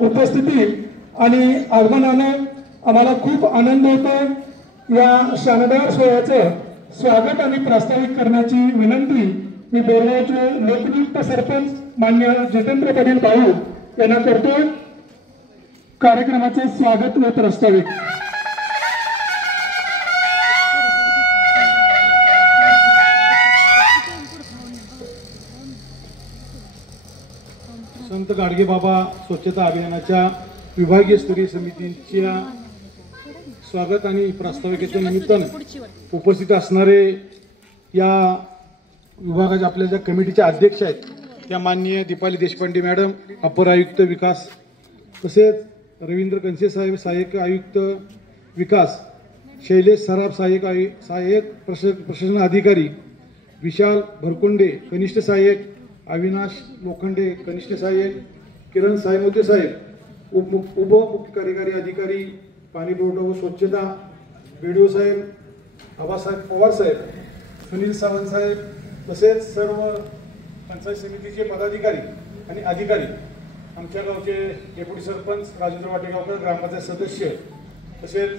उपस्थिती आणि आगमनाने आम्हाला खूप आनंद होतो। या शानदार सोहळ्याचं स्वागत आणि प्रास्ताविक करण्याची विनंती मी बोरगावचे लोकनियुक्त सरपंच मान्य जितेंद्र पाटील भाऊ यांना करतो। कार्यक्रमाचे स्वागत व प्रास्ताविक। संत गाडगेबाबा स्वच्छता अभियानाच्या विभागीय स्तरीय समितीच्या स्वागत आणि प्रास्ताविकेच्या निमित्ताने उपस्थित असणारे या विभागाच्या आपल्या ज्या कमिटीच्या अध्यक्ष आहेत त्या माननीय दीपाली देशपांडे मॅडम, अपर आयुक्त विकास, तसेच रवींद्र कंसे साहेब सहाय्यक आयुक्त विकास, शैलेश सराफ सहाय्यक प्रशासन अधिकारी, विशाल भरकुंडे कनिष्ठ सहाय्यक, अविनाश लोखंडे कनिष्ठ सहाय्यक, किरण सायमोते साहेब उपमुख्य कार्यकारी अधिकारी पाणी पुरवठा व स्वच्छता, बीडीओ साहेब आबासाहेब पवार साहेब, सुनील सावंत साहेब, तसेच सर्व पंचायत समितीचे पदाधिकारी आणि अधिकारी, आमच्या गावचे डेप्युटी सरपंच राजेंद्र वाटेगावकर, ग्रामपंचायत सदस्य, तसेच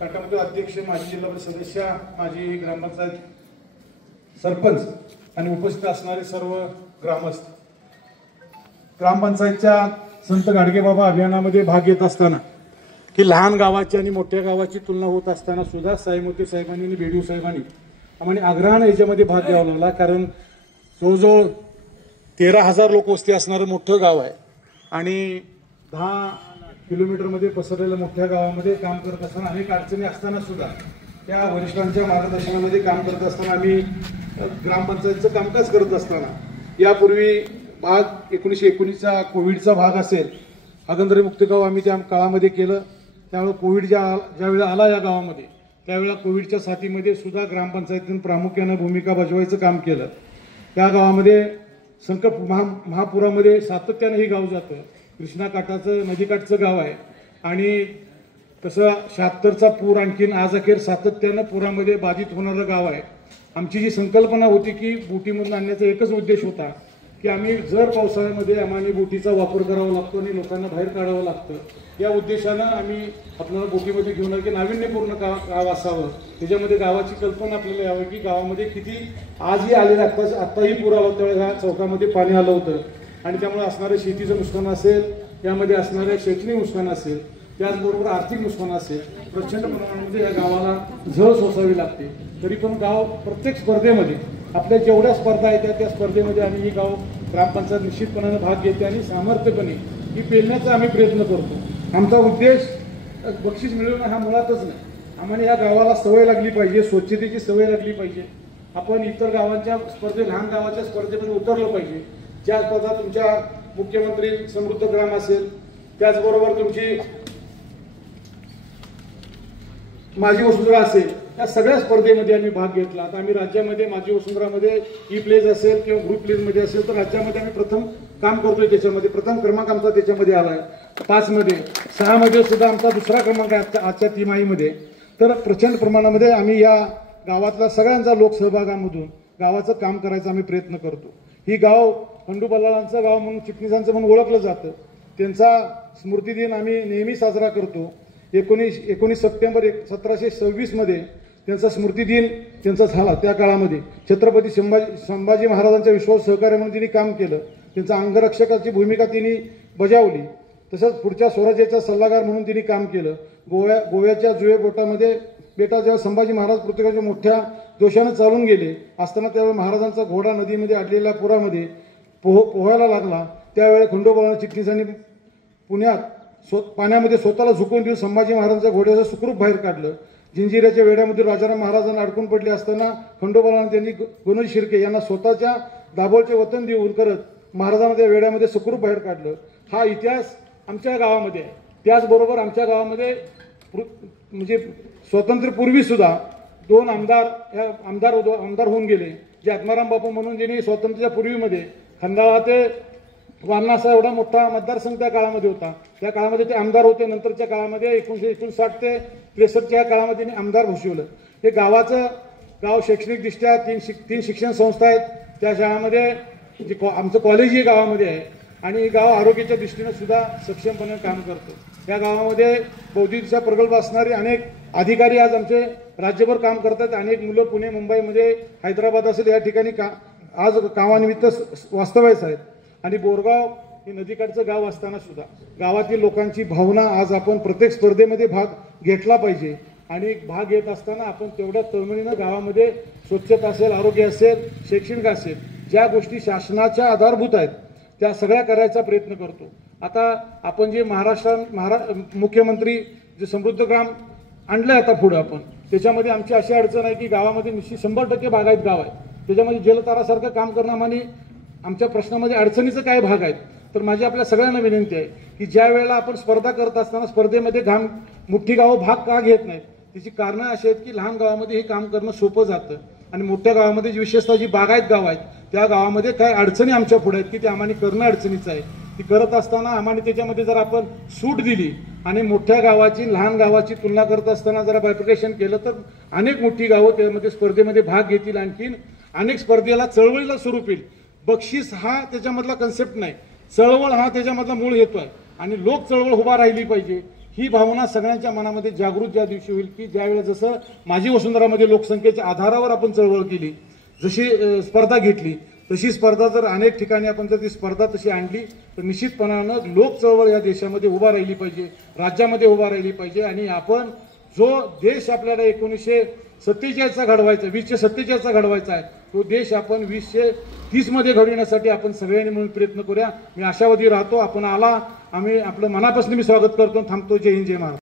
टाटामुख्य अध्यक्ष, माजी जिल्हा परिषद सदस्य, माजी ग्रामपंचायत सरपंच आणि उपस्थित असणारे सर्व ग्रामस्थ। ग्रामपंचायतच्या संत गाडगेबाबा अभियानामध्ये भाग घेत असताना की लहान गावाची आणि मोठ्या गावाची तुलना होत असताना सुद्धा सायमोते साहेबांनी आणि बीडीओ साहेबांनी आम्हाला आग्रहाने याच्यामध्ये भाग घ्यावा लागला। कारण जवळजवळ 13,000 लोक वस्ती असणारं मोठं गाव आहे आणि 10 किलोमीटरमध्ये पसरलेल्या मोठ्या गावामध्ये काम करत असताना अनेक अडचणी असताना सुद्धा त्या वरिष्ठांच्या मार्गदर्शनामध्ये काम करत असताना आम्ही ग्रामपंचायतचं कामकाज करत असताना यापूर्वी भाग 1919चा कोविडचा भाग असेल, हागंदरी मुक्त गाव आम्ही त्या काळामध्ये केलं। त्यावेळेला कोविड ज्यावेळेला आला या गावामध्ये त्यावेळेला कोविडच्या साथीमध्ये सुद्धा ग्रामपंचायतीने प्रामुख्यानं भूमिका बजावायचं काम केलं। त्या गावामध्ये संकट महापुरामध्ये सातत्यानं हे गाव जातं, कृष्णा काठाचं नदीकाठचं गाव आहे आणि तसं 76चा पूर आणखीन आज अखेर सातत्यानं पुरामध्ये बाधित होणारं गाव आहे। आमची जी संकल्पना होती की बोटीमधून आणण्याचा एकच उद्देश होता की आम्ही जर पावसाळ्यामध्ये आम्हाला बोटीचा वापर करावा लागतो आणि लोकांना बाहेर काढावं लागतं, या उद्देशानं आम्ही आपल्याला बोटीमध्ये घेऊन की नाविन्यपूर्ण गाव असावं, त्याच्यामध्ये गावाची कल्पना आपल्याला यावी की गावामध्ये किती आजही आलेलं आत्ताही पूर आला होता ह्या चौकामध्ये पाणी आलं होतं आणि त्यामुळे असणारं शेतीचं नुकसान असेल, यामध्ये असणारं शैक्षणिक नुकसान असेल, त्याचबरोबर आर्थिक नुकसान असेल, प्रचंड प्रमाणामध्ये या गावाला झळ सोसावी लागते। तरी पण गाव प्रत्येक स्पर्धेमध्ये आपल्या जेवढ्या स्पर्धा आहेत त्या स्पर्धेमध्ये आम्ही ही गाव ग्रामपंचायत निश्चितपणाने भाग घेते आणि सामर्थ्यपणे ही पेलण्याचा आम्ही प्रयत्न करतो। आमचा उद्देश बक्षीस मिळवणं हा मुळातच नाही, आम्हाला या गावाला सवय लागली पाहिजे, स्वच्छतेची सवय लागली पाहिजे। आपण इतर गावांच्या लहान गावाच्या स्पर्धेमध्ये उतरलो पाहिजे। ज्या स्पर्धा तुमच्या मुख्यमंत्री समृद्ध ग्राम असेल, त्याचबरोबर तुमची माझी वसुंधरा असेल, या सगळ्या स्पर्धेमध्ये आम्ही भाग घेतला। आता आम्ही राज्यामध्ये माझी वसुंधरामध्ये ई प्लेज असेल किंवा ग्रुप प्लेजमध्ये असेल तर राज्यामध्ये आम्ही प्रथम काम करतोय, त्याच्यामध्ये प्रथम क्रमांक आमचा त्याच्यामध्ये आलाय। 5 मध्ये 6 मध्ये सुद्धा आमचा दुसरा क्रमांक आहे आजच्या तिमाहीमध्ये। तर प्रचंड प्रमाणामध्ये आम्ही या गावातल्या सगळ्यांचा लोकसहभागामधून गावाचं काम करायचा आम्ही प्रयत्न करतो। ही गाव खंडू बल्लाळांचं गाव म्हणून, चिटणीसांचं म्हणून ओळखलं जातं। त्यांचा स्मृती दिन आम्ही नेहमी साजरा करतो। 19 सप्टेंबर 1726 मध्ये त्यांचा स्मृती दिन त्यांचा झाला। त्या काळामध्ये छत्रपती संभाजी महाराजांच्या विश्वास सहकार्य म्हणून त्यांनी काम केलं, त्यांचा अंगरक्षकाची भूमिका त्यांनी बजावली। तसंच पुढच्या स्वराज्याचा सल्लागार म्हणून त्यांनी काम केलं। गोव्याच्या जुये बेटा जेव्हा संभाजी महाराज पृथ्वीच्या मोठ्या जोशानं चालून गेले असताना त्यावेळी महाराजांचा घोडा नदीमध्ये अडलेल्या पुरामध्ये पोहायला लागला, त्यावेळी खंडोबाला चिटणीसांनी पुण्यात पाण्यामध्ये स्वतःला झुकवून देऊन संभाजी महाराजांच्या घोड्याचं सुखरूप बाहेर काढलं। जिंजिऱ्याच्या वेड्यामध्ये राजाराम महाराजांना अडकून पडले असताना खंडोबाला त्यांनी गणोजी शिर्के यांना स्वतःच्या दाभोळचे वतन देऊन करत महाराजांना त्या वेड्यामध्ये सुखरूप बाहेर काढलं। हा इतिहास आमच्या गावामध्ये आहे। त्याचबरोबर आमच्या गावामध्ये म्हणजे स्वातंत्र्यपूर्वी सुद्धा 2 आमदार होऊन गेले, जे आत्माराम बापू म्हणून ज्यांनी स्वातंत्र्याच्या पूर्वीमध्ये खंडाळा ते वारणा असा एवढा मोठा मतदारसंघ त्या काळामध्ये होता। त्या काळामध्ये ते आमदार होते। नंतरच्या काळामध्ये 1959 ते 63 या काळामध्ये त्यांनी आमदार घोषवलं। हे गाव शैक्षणिकदृष्ट्या 3 शिक्षण संस्था आहेत। त्या शाळांमध्ये आमचं कॉलेजही गावामध्ये आहे आणि हे गाव आरोग्याच्या दृष्टीने सुद्धा सक्षमपणे काम करतं। या गावामध्ये बौद्धिकदृष्ट्या प्रगल्भ असणारे अनेक अधिकारी आज आमचे राज्यभर काम करतात। अनेक मुलं पुणे मुंबईमध्ये हैदराबाद असेल या ठिकाणी आज कामानिमित्त वास्तव्यास आहेत। आणि बोरगाव हे नदीकाठचं गाव असताना सुद्धा गावातील लोकांची भावना आज आपण प्रत्येक स्पर्धेमध्ये भाग घेतला पाहिजे आणि भाग घेत असताना आपण तेवढ्या तळमळीनं गावामध्ये स्वच्छता असेल, आरोग्य असेल, शैक्षणिक असेल, ज्या गोष्टी शासनाच्या आधारभूत आहेत त्या सगळ्या करायचा प्रयत्न करतो। आता आपण जे मुख्यमंत्री जे समृद्ध ग्राम आणलं आता पुढे आपण त्याच्यामध्ये आमची अशी अडचण आहे की गावामध्ये निश्चित 100% बागायत गाव आहे, त्याच्यामध्ये जलतारासारखं काम करणं आणि आमच्या प्रश्नामध्ये अडचणीचं काय भाग आहेत। तर माझी आपल्या सगळ्यांना विनंती आहे की ज्या वेळेला आपण स्पर्धा करत असताना स्पर्धेमध्ये मोठी गावं भाग का घेत नाहीत त्याची कारणं अशी आहेत की लहान गावामध्ये हे काम करणं सोपं जातं आणि मोठ्या गावामध्ये विशेषतः जी बागायत गाव आहेत त्या गावामध्ये काय अडचणी आमच्या पुढे आहेत की ते आम्हाला करणं अडचणीचं आहे। ती करत असताना आम्हाला त्याच्यामध्ये जर आपण सूट दिली आणि मोठ्या गावाची लहान गावाची तुलना करत असताना जरा बायफिकेशन केलं तर अनेक मोठी गावं त्यामध्ये स्पर्धेमध्ये भाग घेतील, आणखीन अनेक स्पर्धेला चळवळीला स्वरूप येईल। बक्षीस हा त्याच्यामधला कन्सेप्ट नाही, चळवळ हा त्याच्यामधला मूळ हेतू आहे आणि लोक चळवळ उभा राहिली पाहिजे ही भावना सगळ्यांच्या मनामध्ये जागृत ज्या दिवशी होईल की ज्यावेळेला जसं माझी वसुंधरामध्ये लोकसंख्येच्या आधारावर आपण चळवळ केली, जशी स्पर्धा घेतली तशी स्पर्धा जर अनेक ठिकाणी आपण जर ती स्पर्धा तशी आणली तर निश्चितपणानं लोक चळवळ या देशामध्ये उभा राहिली पाहिजे, राज्यामध्ये उभा राहिली पाहिजे। आणि आपण जो देश आपल्याला 1947चा घडवायचा 2047चा घडवायचा आहे तो देश आपण 2030 मध्ये घडविण्यासाठी आपण सगळ्यांनी मिळून प्रयत्न करूया। मी आशावादी राहतो। आपण आला, आम्ही आपलं मनापासून मी स्वागत करतो, थांबतो। जय हिंद, जय महाराष्ट्र।